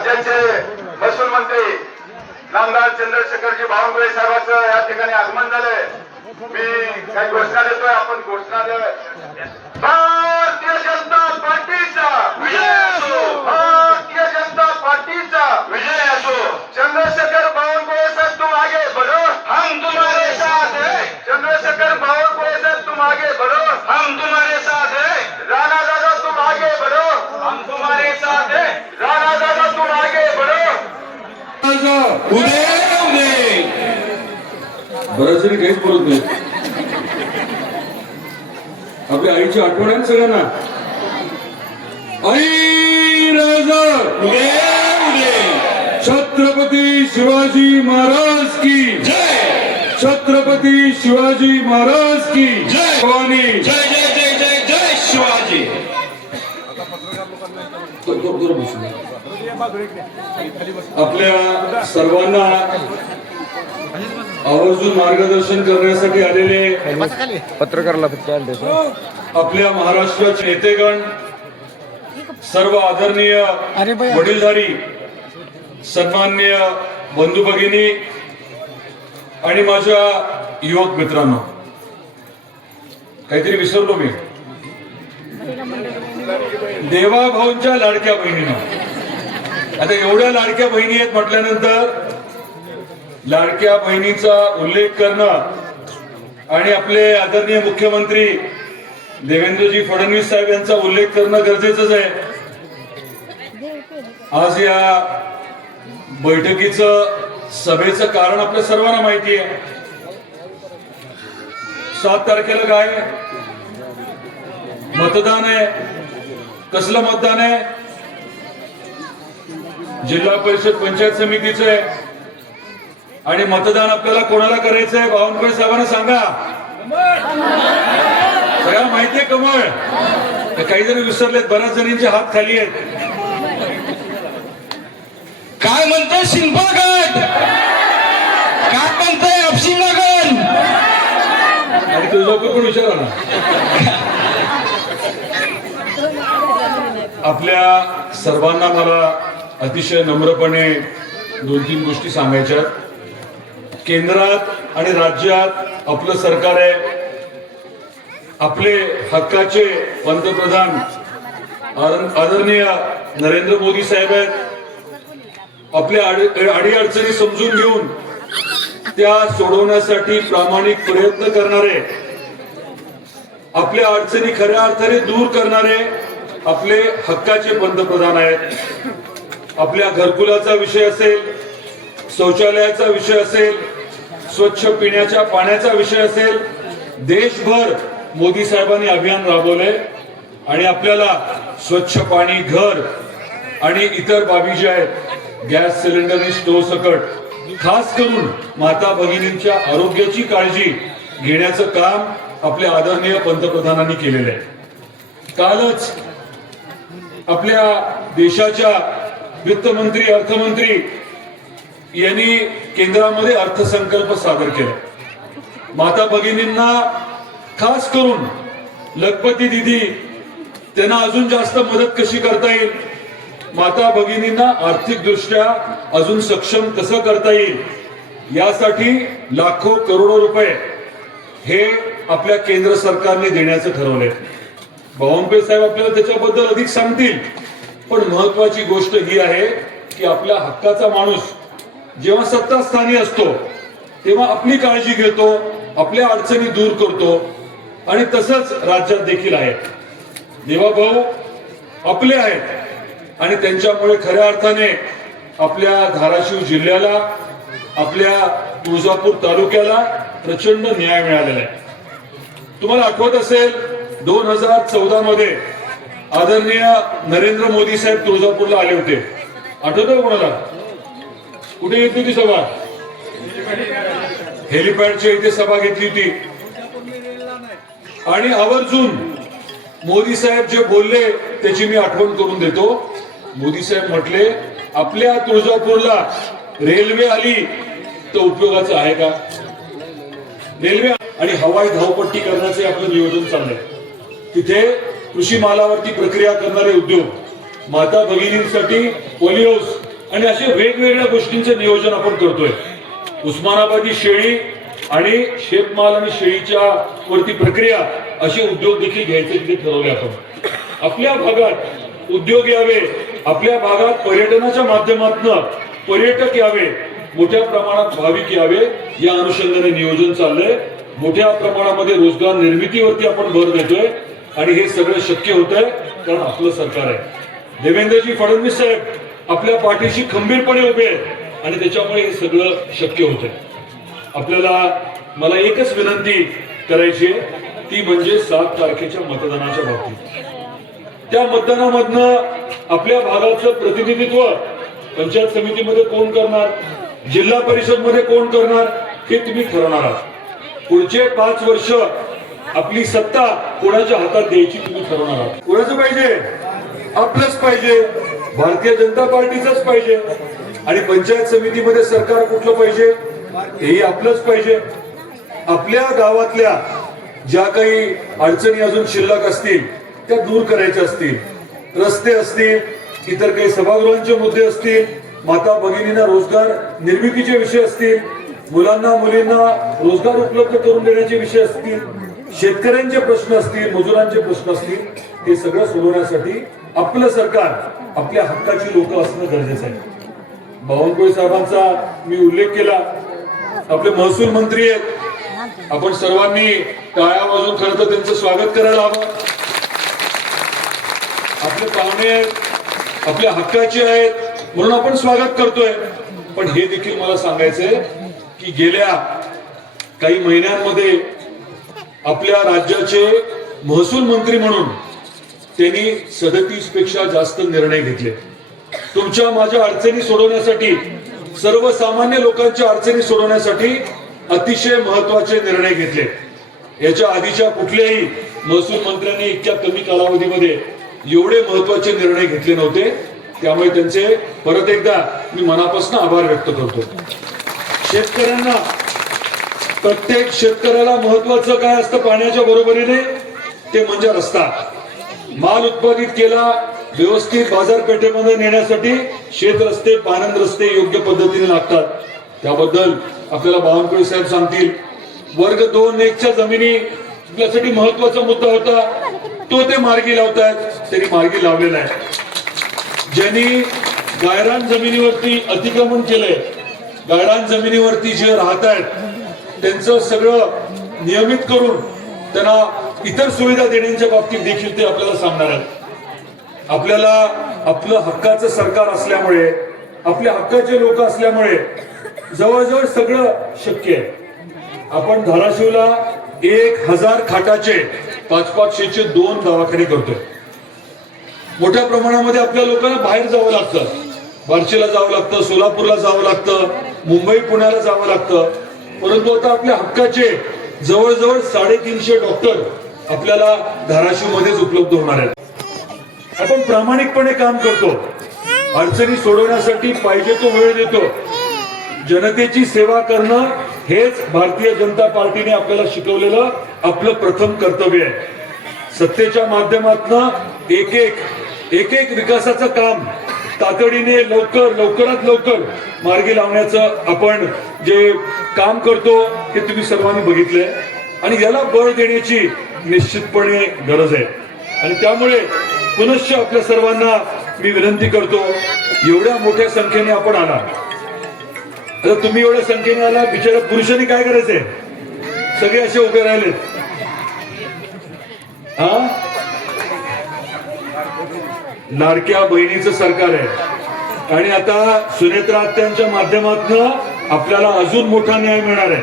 राज्याचे महसूल मंत्री नामदार चंद्रशेखरजी बावनकुळे साहेबांचं या ठिकाणी आगमन झालंय। मी काही घोषणा देतोय, आपण घोषणा द्या। भारतीय जनता पार्टीचा विजय असो, भारतीय जनता पार्टीचा विजय असो। चंद्रशेखर बावनकुळे साहब तुम आगे बढ़ो, हम तुम्हारे साथ हैं। चंद्रशेखर बावनकुळे साहब तुम आगे बढ़ो, हम तुम्हारे साथ हैं। राणा दादा तुम आगे बढ़ो, हम तुम्हारे साथ हैं। राणा दादा तुम आगे बढ़ो। उदय उदय बऱ्याच जणी काहीच बोलत नाही। आपल्या आईची आठवण आहे सगळ्यांना। आई राजा उदय उदय। छत्रपती शिवाजी महाराज की जय। छत्रपती शिवाजी महाराज की जय। भवानी जय जय जय जय जय शिवाजी। आपल्या सर्वांना आवर्जून मार्गदर्शन करण्यासाठी आलेले पत्रकाराला फक्त आपल्या महाराष्ट्राचे नेतेगण, सर्व आदरणीय वडीलधारी सन्माननीय बंधू भगिनी आणि माझ्या युवक मित्रांनो, काहीतरी विसरलो मी। देवा भाऊंच्या लाडक्या बहिणींना, आता एवढ्या लाडक्या बहिणी आहेत म्हटल्यानंतर लाडक्या बहिणीचा उल्लेख करणं आणि आपले आदरणीय मुख्यमंत्री देवेंद्रजी फडणवीस साहेब यांचा उल्लेख करणं गरजेचंच आहे। आज या बैठकीचं सभेचं कारण आपल्या सर्वांना माहिती आहे। 7 तारखेला काय मतदान आहे। कसलं मतदान आहे? जिल्हा परिषद पंचायत समितीचं आहे। आणि मतदान आपल्याला कोणाला करायचंय? बावनकुळे साहेबांना सांगा। सगळ्याला माहितीये कमळ। काही जण विसरलेत, बऱ्याच जणींचे हात खाली आहेत। काय म्हणतोय सिंहगड, काय म्हणतोय अपसिंगगड, आणि तुळजापूर पण विचारा ना। आपल्या सर्वांना मला अतिशय नम्रपणे 2-3 गोष्टी सांगायच्या। केंद्रात आणि राज्यात आपलं सरकार आहे। आपले हक्काचे पंतप्रधान आदरणीय नरेंद्र मोदी साहेब आहेत। आपल्या अडीअडचणी समजून घेऊन त्या सोडवण्यासाठी प्रामाणिक प्रयत्न करणारे, आपल्या अडचणी खऱ्या अर्थाने दूर करणारे आपले हक्काचे पंतप्रधान आहेत। आपल्या घरकुलाचा विषय असेल, शौचालयाचा विषय असेल, स्वच्छ पिण्याच्या पाण्याचा विषय असेल, देशभर मोदी साहेबांनी अभियान राबवले आणि आपल्याला स्वच्छ पाणी, घर आणि इतर बाबी ज्या आहेत, गॅस सिलेंडर आणि स्टोव्ह सकट, खास करून माता भगिनींच्या आरोग्याची काळजी घेण्याचं काम आपल्या आदरणीय पंतप्रधानांनी केलेलं आहे। कालच आपल्या देशाच्या वित्तमंत्री, अर्थमंत्री यांनी केंद्रामध्ये अर्थसंकल्प सादर केला। माता भगिनींना खास करून लखपती दिदी, त्यांना अजून जास्त मदत कशी करता येईल, माता भगिनींना आर्थिक दृष्ट्या अजून सक्षम कसं करता येईल, यासाठी लाखो करोडो रुपये हे आपल्या केंद्र सरकारने देण्याचं ठरवलंय। बावनकुळे साहेब आपल्याला त्याच्याबद्दल अधिक सांगतील, पण महत्वाची गोष्ट ही आहे की आपल्या हक्काचा माणूस जेव्हा सत्तास्थानी असतो तेव्हा आपली काळजी घेतो, आपल्या अडचणी दूर करतो आणि तसंच राज्यात देखील आहे। देवाभाऊ आपले आहेत आणि त्यांच्यामुळे खऱ्या अर्थाने आपल्या धाराशिव जिल्ह्याला, आपल्या तुळजापूर तालुक्याला प्रचंड न्याय मिळालेला आहे। तुम्हाला आठवत असेल 2014 मध्ये आदरणीय नरेंद्र मोदी साहेब तुळजापूरला आले होते। आठवतं कोणाला? कुठे घेतली होती सभा? हेलिपॅडच्या इथे सभा घेतली होती आणि आवर्जून मोदी साहेब जे बोलले त्याची मी आठवण करून देतो। मोदी साहेब म्हटले, आपल्या तुळजापूरला रेल्वे आली तर उपयोगाचं आहे का? रेल्वे आणि हवाई धावपट्टी करण्याचे आपलं नियोजन चाललंय। तिथे कृषी मालावरती प्रक्रिया करणारे उद्योग, माता भगिनींसाठी पोलिओस आणि असे वेगवेगळ्या गोष्टींचं नियोजन आपण करतोय. उस्मानाबादी शेळी आणि शेतमाल आणि शेळीच्या वरती प्रक्रिया असे उद्योग देखील घ्यायचे तिथे ठरवले आपण. आपल्या भागात उद्योग यावे, आपल्या भागात पर्यटनाच्या माध्यमातून पर्यटक यावे, मोठ्या प्रमाणात भाविक यावे, या अनुषंगाने नियोजन चाललंय. मोठ्या प्रमाणामध्ये रोजगार निर्मितीवरती आपण भर देतोय आणि हे सगळं शक्य होतंय कारण आपलं सरकार आहे. देवेंद्रजी फडणवीस साहेब आपल्या पाठीशी खंबीरपणे उभे आहेत आणि त्याच्यामुळे हे सगळं शक्य होतंय. मला एकच विनंती करायची आहे, ती म्हणजे 7 तारखेच्या मतदानाच्या बाबतीत. त्या मतदानामधनं आपल्या भागाचं प्रतिनिधित्व पंचायत समितीमध्ये कोण करणार, जिल्हा परिषद मध्ये कोण करणार, हे तुम्ही ठरवणार आहात. पुढचे 5 वर्ष आपली सत्ता कोणाच्या हातात द्यायची तुम्ही ठरवणार आहात. कोणाचं पाहिजे? आपलंच पाहिजे, भारतीय जनता पार्टीचंच पाहिजे. आणि पंचायत समितीमध्ये सरकार कुठलं पाहिजे? हेही आपलंच पाहिजे. आपल्या गावातल्या ज्या काही अडचणी अजून शिल्लक असतील त्या दूर करायच्या असतील, रस्ते असतील, इतर काही सभागृहांचे मुद्दे असतील, माता भगिनींना रोजगार निर्मितीचे विषय असतील, मुलांना मुलींना रोजगार उपलब्ध करून देण्याचे विषय असतील, शेतकऱ्यांचे प्रश्न असतील, मजुरांचे प्रश्न असतील, हे सगळं सोडवण्यासाठी आपलं सरकार, आपल्या हक्काची लोक असणं गरजेचं आहे. बावनकुळे साहेबांचा मी उल्लेख केला. आपले महसूल मंत्री आहेत, आपण सर्वांनी टाळ्या वाजवून खरं तर त्यांचं स्वागत करायला हवं. आपले पाहुणे आहेत, आपल्या हक्काचे आहेत म्हणून आपण स्वागत करतोय. पण हे देखील मला सांगायचंय की गेल्या काही महिन्यांमध्ये आपल्या राज्याचे महसूल मंत्री म्हणून त्यांनी 37 पेक्षा जास्त निर्णय घेतले. तुमच्या माझ्या अडचणी सोडवण्यासाठी, सर्वसामान्य लोकांच्या अडचणी सोडवण्यासाठी अतिशय महत्वाचे निर्णय घेतले. याच्या आधीच्या कुठल्याही महसूल मंत्र्यांनी इतक्या कमी कालावधीमध्ये एवढे महत्वाचे निर्णय घेतले नव्हते. त्यामुळे त्यांचे परत एकदा मी मनापासून आभार व्यक्त करतो. शेतकऱ्यांना, प्रत्येक शेतकऱ्याला महत्वाचं काय असतं पाण्याच्या बरोबरीने, ते म्हणजे रस्ता. माल उत्पादित केला, व्यवस्थित बाजारपेठेमध्ये नेण्यासाठी शेत रस्ते, पाणंद रस्ते योग्य पद्धतीने लागतात. त्याबद्दल आपल्याला बावनकुळे साहेब सांगतील. वर्ग 2-1च्या जमिनी आपल्यासाठी महत्वाचा मुद्दा होता, तो ते मार्गी लावतायत, तरी मार्गी लावलेला आहे. ज्यांनी गायरान जमिनीवरती अतिक्रमण केलंय, गायरान जमिनीवरती जे राहत आहेत त्यांचं सगळं नियमित करून त्यांना इतर सुविधा देण्याच्या बाबतीत देखील ते आपल्याला सांगणार आहेत. आपल्याला आपलं हक्काचं सरकार असल्यामुळे, आपल्या हक्काचे लोक असल्यामुळे जवळजवळ सगळं शक्य आहे. आपण धाराशिवला 1000 खाटाचे 500-500चे 2 दवाखाने करतोय. मोठ्या प्रमाणामध्ये आपल्या लोकांना बाहेर जावं लागतं, बार्शीला जावं लागतं, सोलापूरला जावं लागतं, मुंबई पुण्याला जावं लागतं. परंतु आता आपल्या हक्काचे जवळजवळ 350 डॉक्टर आपल्याला धाराशिव मध्येच उपलब्ध होणार आहेत. आपण प्रामाणिकपणे काम करतो, अडचणी सोडवण्यासाठी पाहिजे तो वेळ देतो. जनतेची सेवा करणं हेच भारतीय जनता पार्टीने आपल्याला शिकवलेलं आपलं प्रथम कर्तव्य आहे. सत्तेच्या माध्यमातून एक एक विकासाचं काम तातडीने लवकरात लवकर मार्गी लावण्याचं आपण जे काम करतो हे तुम्ही सर्वांनी बघितलंय आणि याला बळ देण्याची निश्चितपणे गरज आहे. आणि त्यामुळे पुनश्च आपल्या सर्वांना मी विनंती करतो, एवढ्या मोठ्या संख्येने आपण आला. आता तुम्ही एवढ्या संख्येने आला, बिचारा पुरुषांनी काय करायचंय? सगळे असे उभे राहिलेत. लाडक्या बहिणीचं सरकार आहे आणि आता सुनेत्रा आत्यांच्या माध्यमातून आपल्याला अजून मोठा न्याय मिळणार आहे.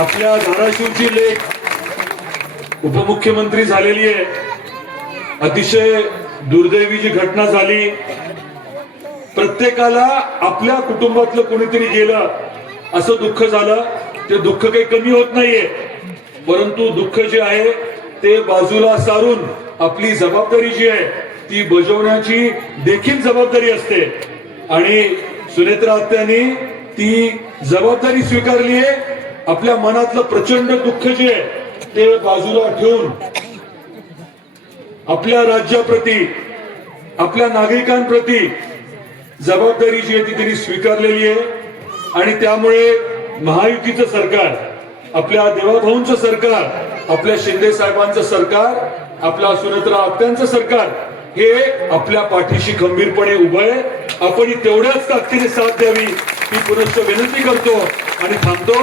आपल्या धाराशिवची लेक उपमुख्यमंत्री झालेली आहे. अतिशय दुर्दैवी जी घटना झाली, प्रत्येकाला आपल्या कुटुंबातलं कोणीतरी गेलं असं दुःख झालं. ते दुःख काही कमी होत नाहीये, परंतु दुःख जे आहे ते बाजूला सारून आपली जबाबदारी जी आहे ती बजावण्याची देखील जबाबदारी असते. आणि सुनेत्रा आत्यांनी ती जबाबदारी स्वीकारली आहे. आपल्या मनातलं प्रचंड दुःख जे आहे ते बाजूला ठेवून आपल्या राज्याप्रती, आपल्या नागरिकांप्रती जबाबदारी जी आहे ती त्यांनी स्वीकारलेली आहे आणि त्यामुळे महायुतीचं सरकार, आपल्या देवाभाऊंचं सरकार, आपल्या शिंदे साहेबांचं सरकार, आपल्या सुनेत्रा आत्यांचं सरकार हे आपल्या पाठीशी खंबीरपणे उभं आहे. आपण तेवढ्याच ताकदीने साथ द्यावी ही पुनश्च विनंती करतो आणि थांबतो.